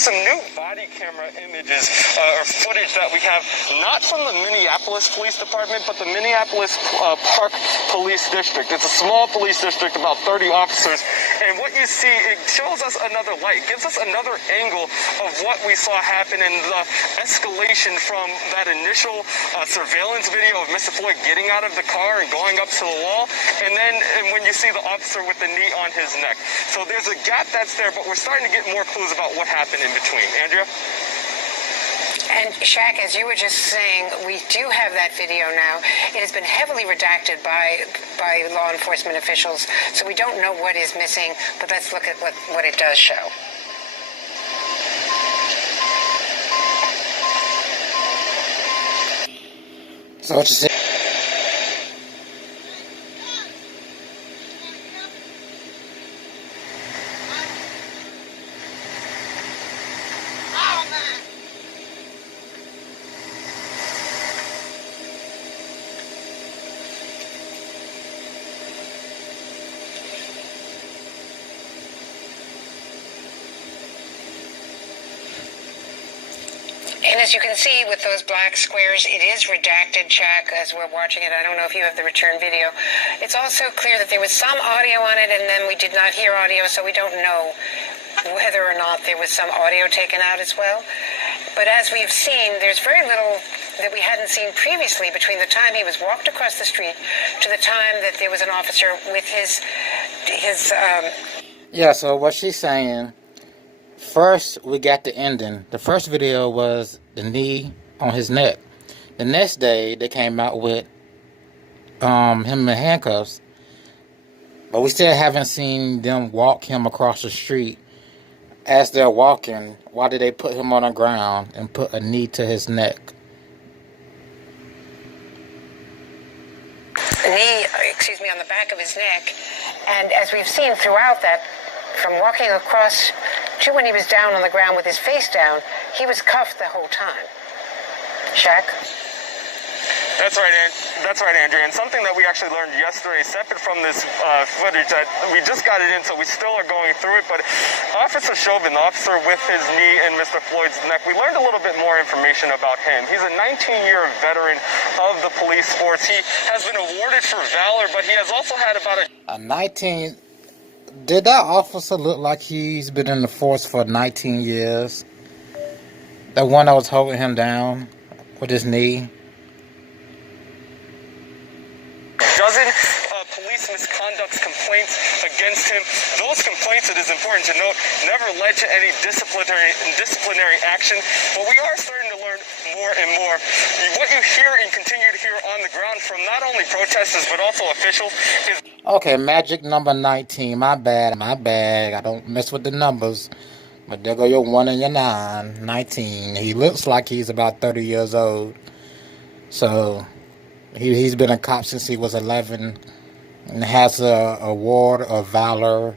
there's some new body camera images or footage that we have, not from the Minneapolis Police Department, but the Minneapolis Park Police District. It's a small police district, about 30 officers, and what you see, it shows us another light, gives us another angle of what we saw happen in the escalation from that initial surveillance video of Mr. Floyd getting out of the car and going up to the wall, and then when you see the officer with the knee on his neck. So there's a gap that's there, but we're starting to get more clues about what happened in between. Andrea? And Shaq, as you were just saying, we do have that video now. It has been heavily redacted by law enforcement officials, so we don't know what is missing, but let's look at what it does show. So what you say? And as you can see with those black squares, it is redacted, Shaq, as we're watching it. I don't know if you have the return video. It's also clear that there was some audio on it, and then we did not hear audio, so we don't know whether or not there was some audio taken out as well. But as we've seen, there's very little that we hadn't seen previously between the time he was walked across the street to the time that there was an officer with his Yeah, so what she's saying, first we got the ending. The first video was the knee on his neck. The next day they came out with him in handcuffs, but we still haven't seen them walk him across the street. As they're walking, why did they put him on the ground and put a knee to his neck? Knee, on the back of his neck. And as we've seen throughout that, from walking across to when he was down on the ground with his face down, he was cuffed the whole time. Shaq? That's right, Andrea. And something that we actually learned yesterday, separate from this footage, that we just got it in, so we still are going through it. But Officer Chauvin, the officer with his knee in Mr. Floyd's neck, we learned a little bit more information about him. He's a 19-year veteran of the police force. He has been awarded for valor, but he has also had about a 19. Did that officer look like he's been in the force for 19 years? The one that was holding him down with his knee? Dozen police misconduct complaints against him. Those complaints, it is important to note, never led to any disciplinary action. But we are starting to learn more and more. What you hear and continue to hear on the ground from not only protesters but also officials is... Okay, magic number 19. My bad. I don't mess with the numbers. But there go your 1 and your 9. 19. He looks like he's about 30 years old. So... He's been a cop since he was 11 and has an award of valor.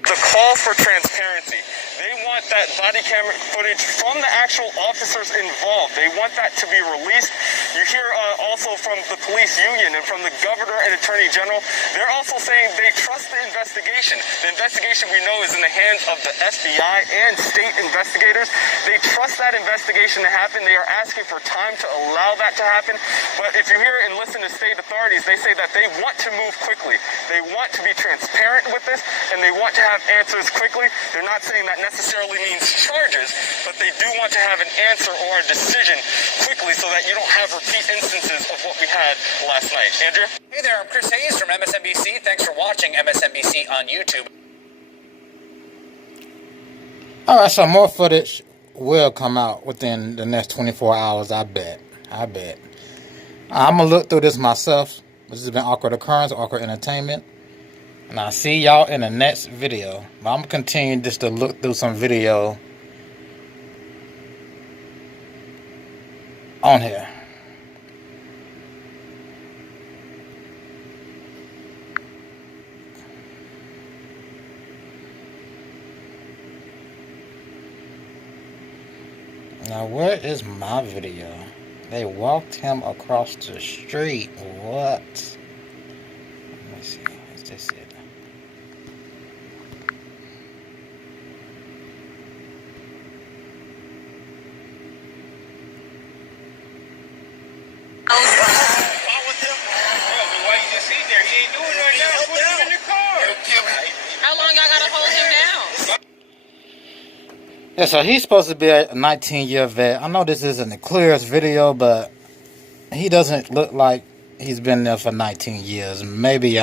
The call for transparency. They want that body camera footage from the actual officers involved. They want that to be released. You hear also from the police union and from the governor and attorney general, they're also saying they trust the investigation. The investigation we know is in the hands of the FBI and state investigators. They trust that investigation to happen. They are asking for time to allow that to happen. But if you hear and listen to state authorities, they say that they want to move quickly. They want to be transparent with this, and they want to have answers quickly. They're not saying that necessarily means charges, but they do want to have an answer or a decision quickly so that you don't have repeat instances of what we had last night. Andrea? Hey there, I'm Chris Hayes from MSNBC. Thanks for watching MSNBC on YouTube. Alright, so more footage will come out within the next 24 hours, I bet. I'm going to look through this myself. This has been Awkward Occurrence, Awkward Entertainment. And I'll see y'all in the next video. But I'm going to continue just to look through some video on here. Now, where is my video? They walked him across the street. What? Let me see. Is this it? gotta hold him down. Yeah, so he's supposed to be a 19-year vet. I know this isn't the clearest video, but he doesn't look like he's been there for 19 years. Maybe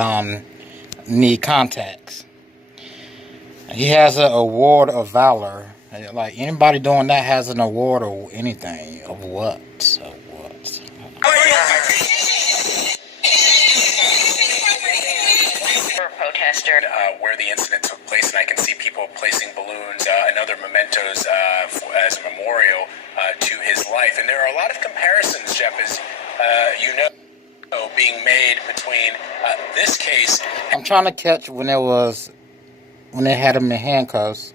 need contacts. He has an award of valor. Like, anybody doing that has an award or anything. Of what? Of what? Protester where the incident took place, and I can see people placing balloons and other mementos as a memorial to his life. And there are a lot of comparisons, Jeff, as you know, being made between this case. I'm trying to catch when they had him in handcuffs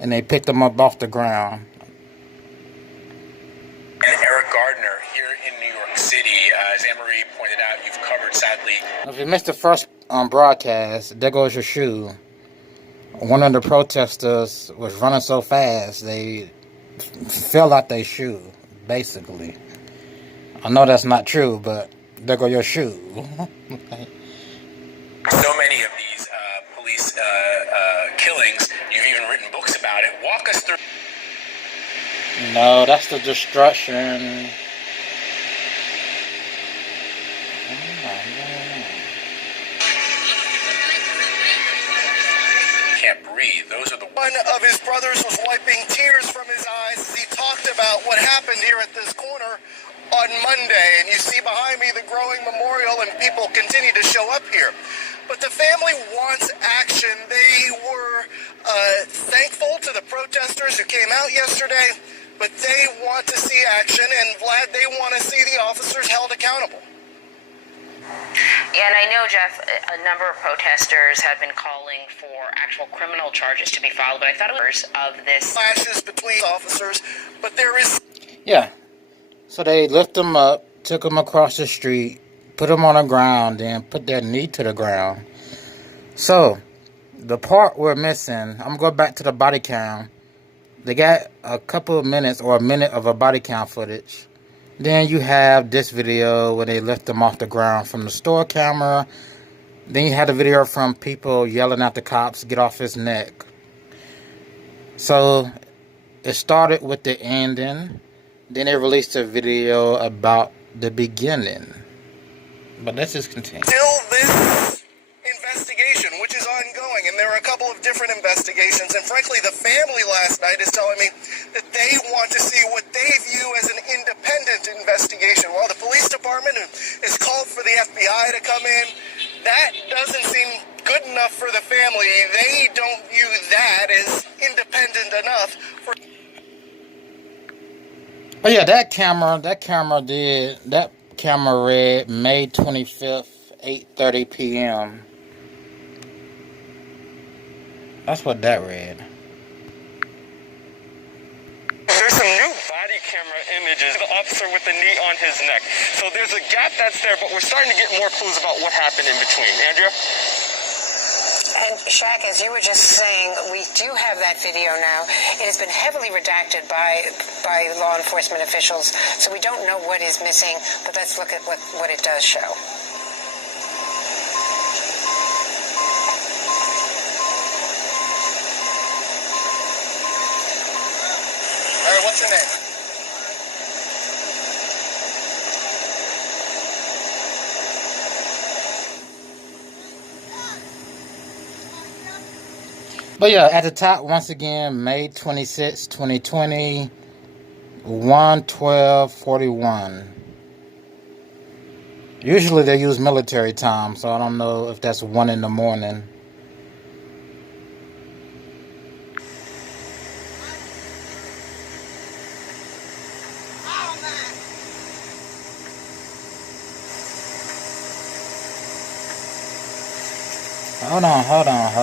and they picked him up off the ground. And Eric Gardner here in New York City, as Anne-Marie pointed out, you've covered, sadly. If you missed the first broadcast, there goes your shoe. One of the protesters was running so fast, they fell out their shoe, basically. I know that's not true, but there go your shoe. So many of these police killings, you've even written books about it. Walk us through. No, that's the destruction. Can't breathe. Those are the One of his brothers was wiping tears from his eyes as he talked about what happened here at this corner on Monday. And you see behind me the growing memorial, and people continue to show up here. But the family wants action. They were thankful to the protesters who came out yesterday, but they want to see action, and Vlad, they want to see the officers held accountable. Yeah, and I know, Jeff, a number of protesters have been calling for actual criminal charges to be filed, but I thought it was of this Clashes between officers, but there is... Yeah. So they lift him up, took him across the street, put him on the ground, then put their knee to the ground. So, the part we're missing, I'm going to go back to the body cam. They got a couple of minutes or a minute of a body cam footage. Then you have this video where they lift him off the ground from the store camera. Then you had a video from people yelling at the cops, get off his neck. So, it started with the ending. Then they released a video about the beginning. But let's just continue. Still this investigation, which is ongoing, and there are a couple of different investigations, and frankly, the family last night is telling me that they want to see what they view as an independent investigation. While the police department has called for the FBI to come in, that doesn't seem good enough for the family. They don't view that as independent enough for... Oh yeah, that camera read May 25th, 8:30 p.m. That's what that read. There's some new body camera images of the officer with the knee on his neck. So there's a gap that's there, but we're starting to get more clues about what happened in between. Andrea? And Shaq, as you were just saying, we do have that video now. It has been heavily redacted by law enforcement officials, so we don't know what is missing, but let's look at what it does show. All right, what's your name? But yeah, at the top, once again, May 26, 2020, 1:12:41. Usually they use military time, so I don't know if that's 1 in the morning. Hold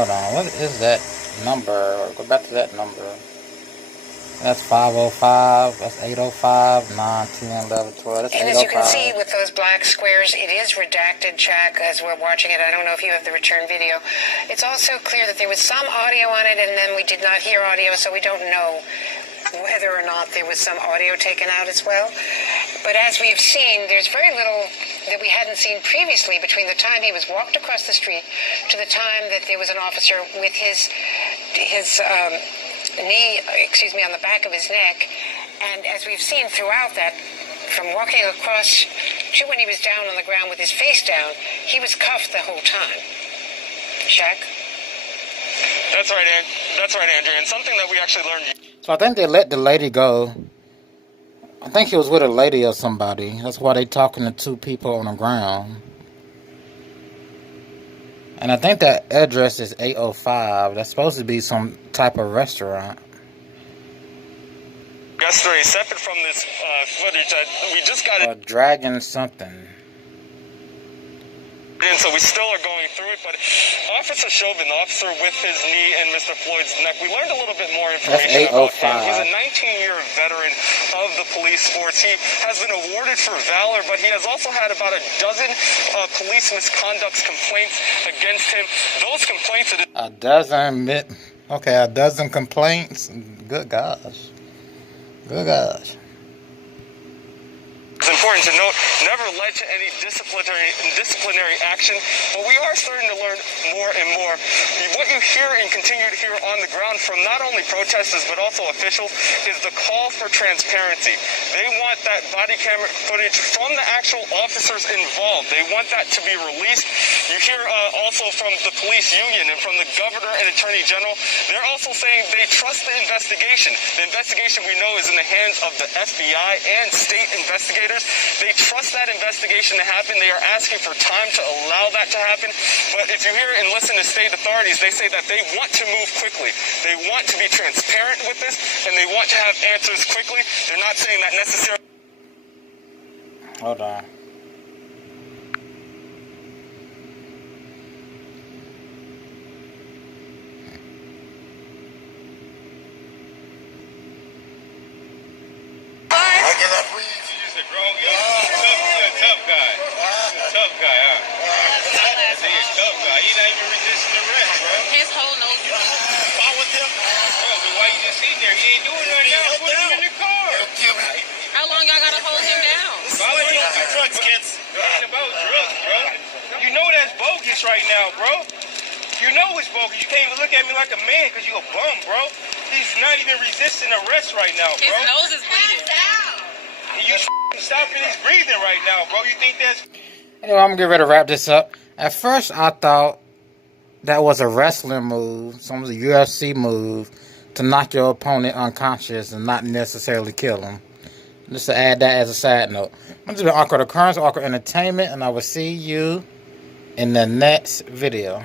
on. What is that number? Go back to that number. That's 505, that's 805, 9, 10, 11, 12, that's 805. And as you can see with those black squares, it is redacted, Shaq, as we're watching it. I don't know if you have the return video. It's also clear that there was some audio on it, and then we did not hear audio, so we don't know whether or not there was some audio taken out as well. But as we've seen, there's very little that we hadn't seen previously between the time he was walked across the street to the time that there was an officer with his knee, on the back of his neck. And as we've seen throughout that, from walking across to when he was down on the ground with his face down, he was cuffed the whole time. Shaq? That's right, Andrea. And something that we actually learned. So I think they let the lady go. I think he was with a lady or somebody. That's why they talking to two people on the ground. And I think that address is 805. That's supposed to be some type of restaurant. Yesterday, separate from this footage that we just got Dragon something. in, so we still are going through it. But Officer Chauvin, the officer with his knee in Mr. Floyd's neck, we learned a little bit more information about him. He's a 19-year veteran of the police force. He has been awarded for valor, but he has also had about a dozen police misconduct complaints against him. Those complaints... A dozen complaints? Good gosh. Good gosh. It's important to note, never led to any disciplinary action, but we are starting to learn more and more. What you hear and continue to hear on the ground from not only protesters but also officials is the call for transparency. They want that body camera footage from the actual officers involved. They want that to be released. You hear also from the police union and from the governor and attorney general, they're also saying they trust the investigation. The investigation we know is in the hands of the FBI and state investigators. They trust that investigation to happen. They are asking for time to allow that to happen. But if you hear and listen to state authorities, they say that they want to move quickly. They want to be transparent with this, and they want to have answers quickly. They're not saying that necessarily. Hold on. I cannot breathe. You're a tough guy. You're a tough guy, huh? You're a tough guy. You're not even resisting arrest, bro. His whole nose. Fall with him. Bro, so why you just sitting there? He ain't doing nothing now. Put him in the car. He'll kill me. How long y'all gotta hold him down? Follow We him. don't do drugs, kids. It ain't about drugs, bro. You know that's bogus right now, bro. You know it's bogus. You can't even look at me like a man because you a bum, bro. He's not even resisting arrest right now, His bro. nose is bleeding. You stopping his breathing right now, bro. You think that's... Anyway, I'm going to get ready to wrap this up. At first, I thought that was a wrestling move. Some was a UFC move to knock your opponent unconscious and not necessarily kill him. Just to add that as a side note. I'm just been Awkward Occurrence, Awkward Entertainment, and I will see you in the next video.